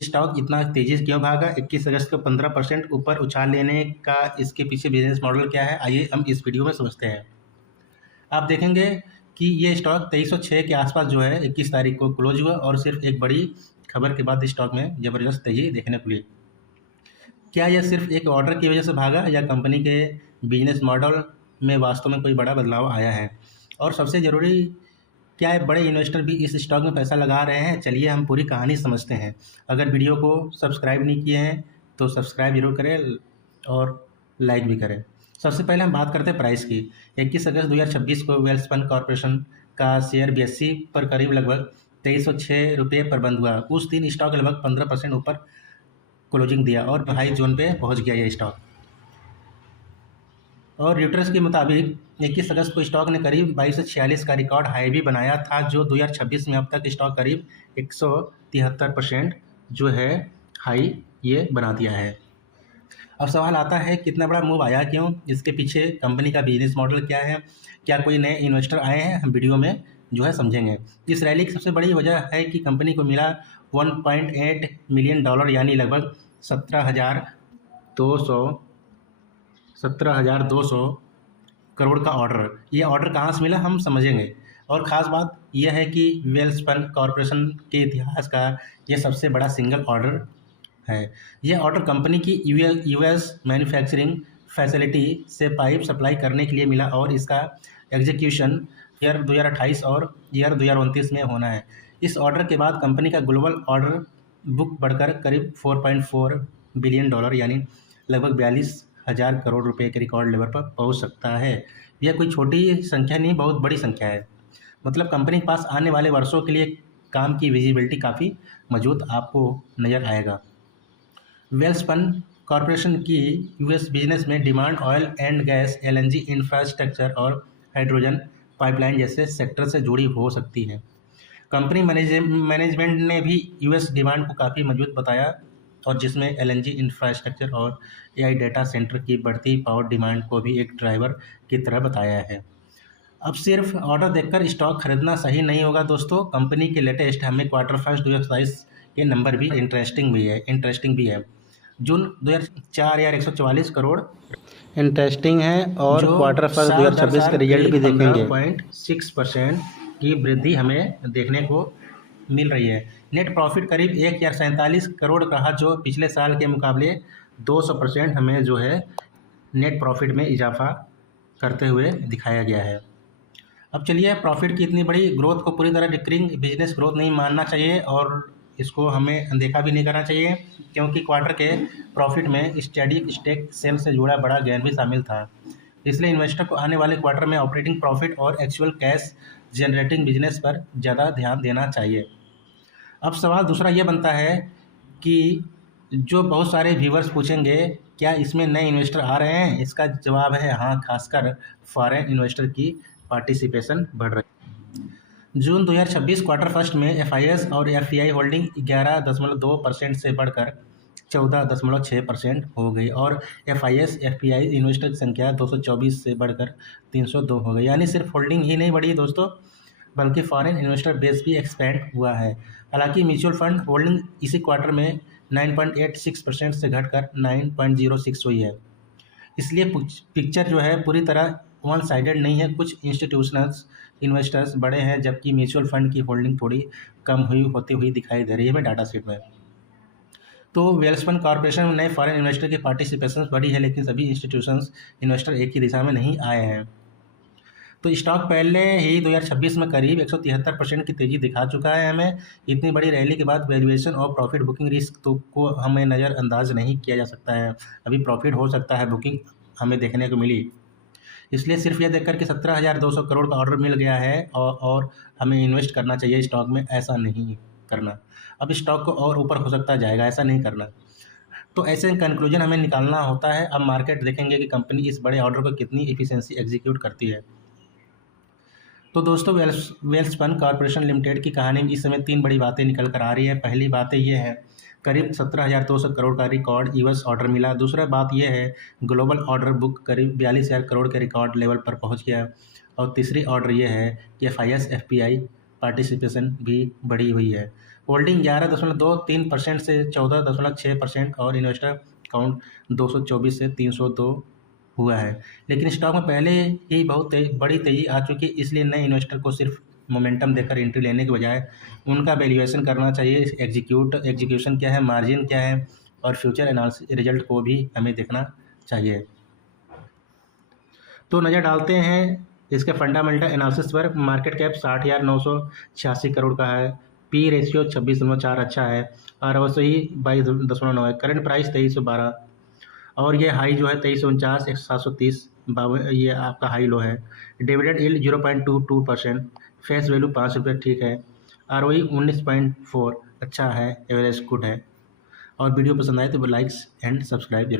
Stock इतना तेजी से क्यों भागा? 21 अगस्त को 15% ऊपर उछाल लेने का इसके पीछे बिजनेस मॉडल क्या है? आइए हम इस वीडियो में समझते हैं। आप देखेंगे कि ये स्टॉक 2306 के आसपास जो है 21 तारीख को क्लोज हुआ और सिर्फ एक बड़ी खबर के बाद स्टॉक में ज़बरदस्त तेजी देखने को मिली। क्या यह सिर्फ एक ऑर्डर की वजह से भागा या कंपनी के बिजनेस मॉडल में वास्तव में कोई बड़ा बदलाव आया है? और सबसे ज़रूरी, क्या बड़े इन्वेस्टर भी इस स्टॉक में पैसा लगा रहे हैं? चलिए हम पूरी कहानी समझते हैं। अगर वीडियो को सब्सक्राइब नहीं किए हैं तो सब्सक्राइब जरूर करें और लाइक भी करें। सबसे पहले हम बात करते हैं प्राइस की। 21 अगस्त 2026 को वेल्सपन कॉरपोरेशन का शेयर BSE पर करीब लगभग 2306 रुपये पर बंद हुआ। उस दिन स्टॉक लगभग 15% ऊपर क्लोजिंग दिया और हाई जोन पे पहुंच गया ये स्टॉक। और र्यूटर्स के मुताबिक 21 अगस्त को स्टॉक ने करीब 2246 का रिकॉर्ड हाई भी बनाया था, जो 2026 में अब तक स्टॉक करीब 173% जो है हाई ये बना दिया है। अब सवाल आता है कितना बड़ा मूव आया क्यों? इसके पीछे कंपनी का बिजनेस मॉडल क्या है? क्या कोई नए इन्वेस्टर आए हैं? हम वीडियो में जो है समझेंगे। इस रैली की सबसे बड़ी वजह है कि कंपनी को मिला $1.8 मिलियन यानी लगभग 17,200 करोड़ का ऑर्डर। ये ऑर्डर कहाँ से मिला हम समझेंगे। और ख़ास बात यह है कि वेल्सपन कॉरपोरेशन के इतिहास का ये सबसे बड़ा सिंगल ऑर्डर है। यह ऑर्डर कंपनी की US मैन्युफैक्चरिंग फैसिलिटी से पाइप सप्लाई करने के लिए मिला और इसका एग्जीक्यूशन ईयर 2028 और ईयर 2029 में होना है। इस ऑर्डर के बाद कंपनी का ग्लोबल ऑर्डर बुक बढ़कर करीब $4.4 बिलियन यानी लगभग 42,000 करोड़ रुपए के रिकॉर्ड लेवल पर पहुंच सकता है। यह कोई छोटी संख्या नहीं, बहुत बड़ी संख्या है। मतलब कंपनी के पास आने वाले वर्षों के लिए काम की विजिबिलिटी काफ़ी मौजूद आपको नज़र आएगा। वेल्सपन कॉरपोरेशन की US बिजनेस में demand oil and gas, LNG infrastructure और हाइड्रोजन पाइपलाइन जैसे सेक्टर से जुड़ी हो सकती है। कंपनी मैनेजमेंट ने भी US डिमांड को काफ़ी मजबूत बताया और जिसमें LNG इंफ्रास्ट्रक्चर और AI डाटा सेंटर की बढ़ती पावर डिमांड को भी एक ड्राइवर की तरह बताया है। अब सिर्फ ऑर्डर देखकर स्टॉक खरीदना सही नहीं होगा दोस्तों। कंपनी के लेटेस्ट हमें क्वार्टर फर्स्ट 2027 के नंबर भी इंटरेस्टिंग भी है। जून 2004 करोड़ इंटरेस्टिंग है और क्वार्टर फर्स्ट 2026 के रिजल्ट भी देखेंगे। 0.6% की वृद्धि हमें देखने को मिल रही है। नेट प्रॉफिट करीब 1,047 करोड़ रहा, जो पिछले साल के मुकाबले 200% हमें जो है नेट प्रॉफिट में इजाफा करते हुए दिखाया गया है। अब चलिए, प्रॉफिट की इतनी बड़ी ग्रोथ को पूरी तरह रिकरिंग बिजनेस ग्रोथ नहीं मानना चाहिए और इसको हमें अनदेखा भी नहीं करना चाहिए, क्योंकि क्वार्टर के प्रॉफिट में स्टडी स्टेक सेल से जुड़ा बड़ा गेन भी शामिल था। इसलिए इन्वेस्टर को आने वाले क्वार्टर में ऑपरेटिंग प्रॉफिट और एक्चुअल कैश जनरेटिंग बिजनेस पर ज़्यादा ध्यान देना चाहिए। अब सवाल दूसरा ये बनता है कि जो बहुत सारे व्यूवर्स पूछेंगे, क्या इसमें नए इन्वेस्टर आ रहे हैं? इसका जवाब है हाँ, खासकर फॉरेन इन्वेस्टर की पार्टिसिपेशन बढ़ रही है। जून 2026 क्वार्टर फर्स्ट में FIS और FPI होल्डिंग 11.2% से बढ़कर 14.6% हो गई और FIS FPI इन्वेस्टर की संख्या 224 से बढ़कर 302 हो गई। यानी सिर्फ होल्डिंग ही नहीं बढ़ी दोस्तों, बल्कि फॉरेन इन्वेस्टर बेस भी एक्सपेंड हुआ है। हालांकि म्यूचुअल फंड होल्डिंग इसी क्वार्टर में 9.86% से घटकर 9.06 हुई है। इसलिए पिक्चर जो है पूरी तरह वन साइडेड नहीं है। कुछ इंस्टीट्यूशनल्स इन्वेस्टर्स बड़े हैं, जबकि म्यूचुअल फंड की होल्डिंग थोड़ी कम होती हुई दिखाई दे रही है हमें डाटा शीट में। तो वेल्सपन कॉरपोरेशन में नए फॉरेन इन्वेस्टर की पार्टिसिपेशन बढ़ी है, लेकिन सभी इंस्टीट्यूशंस इन्वेस्टर एक ही दिशा में नहीं आए हैं। तो स्टॉक पहले ही 2026 में करीब 173% की तेज़ी दिखा चुका है। हमें इतनी बड़ी रैली के बाद वैल्यूएशन और प्रॉफिट बुकिंग रिस्क को हमें नज़रअंदाज नहीं किया जा सकता है। अभी प्रॉफिट हो सकता है, बुकिंग हमें देखने को मिली। इसलिए सिर्फ यह देखकर कि 17,200 करोड़ का ऑर्डर मिल गया है और हमें इन्वेस्ट करना चाहिए स्टॉक में, ऐसा नहीं करना। अब स्टॉक को और ऊपर हो सकता जाएगा, ऐसा नहीं करना। तो ऐसे कंक्लूजन हमें निकालना होता है। अब मार्केट देखेंगे कि कंपनी इस बड़े ऑर्डर को कितनी एफिशिएंसी एग्जीक्यूट करती है। तो दोस्तों, वेल्सपन कॉरपोरेशन लिमिटेड की कहानी में इस समय 3 बड़ी बातें निकल कर आ रही है। पहली बात ये है, करीब 17,200 करोड़ का रिकॉर्ड US ऑर्डर मिला। दूसरा बात यह है, ग्लोबल ऑर्डर बुक करीब 42,000 करोड़ के रिकॉर्ड लेवल पर पहुंच गया। और तीसरी ऑर्डर यह है कि FIS FPI पार्टिसिपेशन भी बढ़ी हुई है। होल्डिंग 11.23% से 14.6% और इन्वेस्टर काउंट 224 से 302 हुआ है। लेकिन स्टॉक में पहले ही बहुत बड़ी तेज़ी आ चुकी है, इसलिए नए इन्वेस्टर को सिर्फ मोमेंटम देकर एंट्री लेने के बजाय उनका वैल्यूएशन करना चाहिए। एग्जीक्यूशन क्या है, मार्जिन क्या है और फ्यूचर एनालिसिस रिजल्ट को भी हमें देखना चाहिए। तो नज़र डालते हैं इसके फंडामेंटल एनालिसिस पर। मार्केट कैप 60,986 करोड़ का है। पी रेशियो 26.4 अच्छा है। ROCE 22.9 है। करंट प्राइस 2312 और ये हाई जो है 2349, 730 ये आपका हाई लो है। Dividend yield 0.22%। फेस वैल्यू ₹5 ठीक है। ROE 19.4 अच्छा है, एवरेज गुड है। और वीडियो पसंद आए तो लाइक्स एंड सब्सक्राइब जरूर।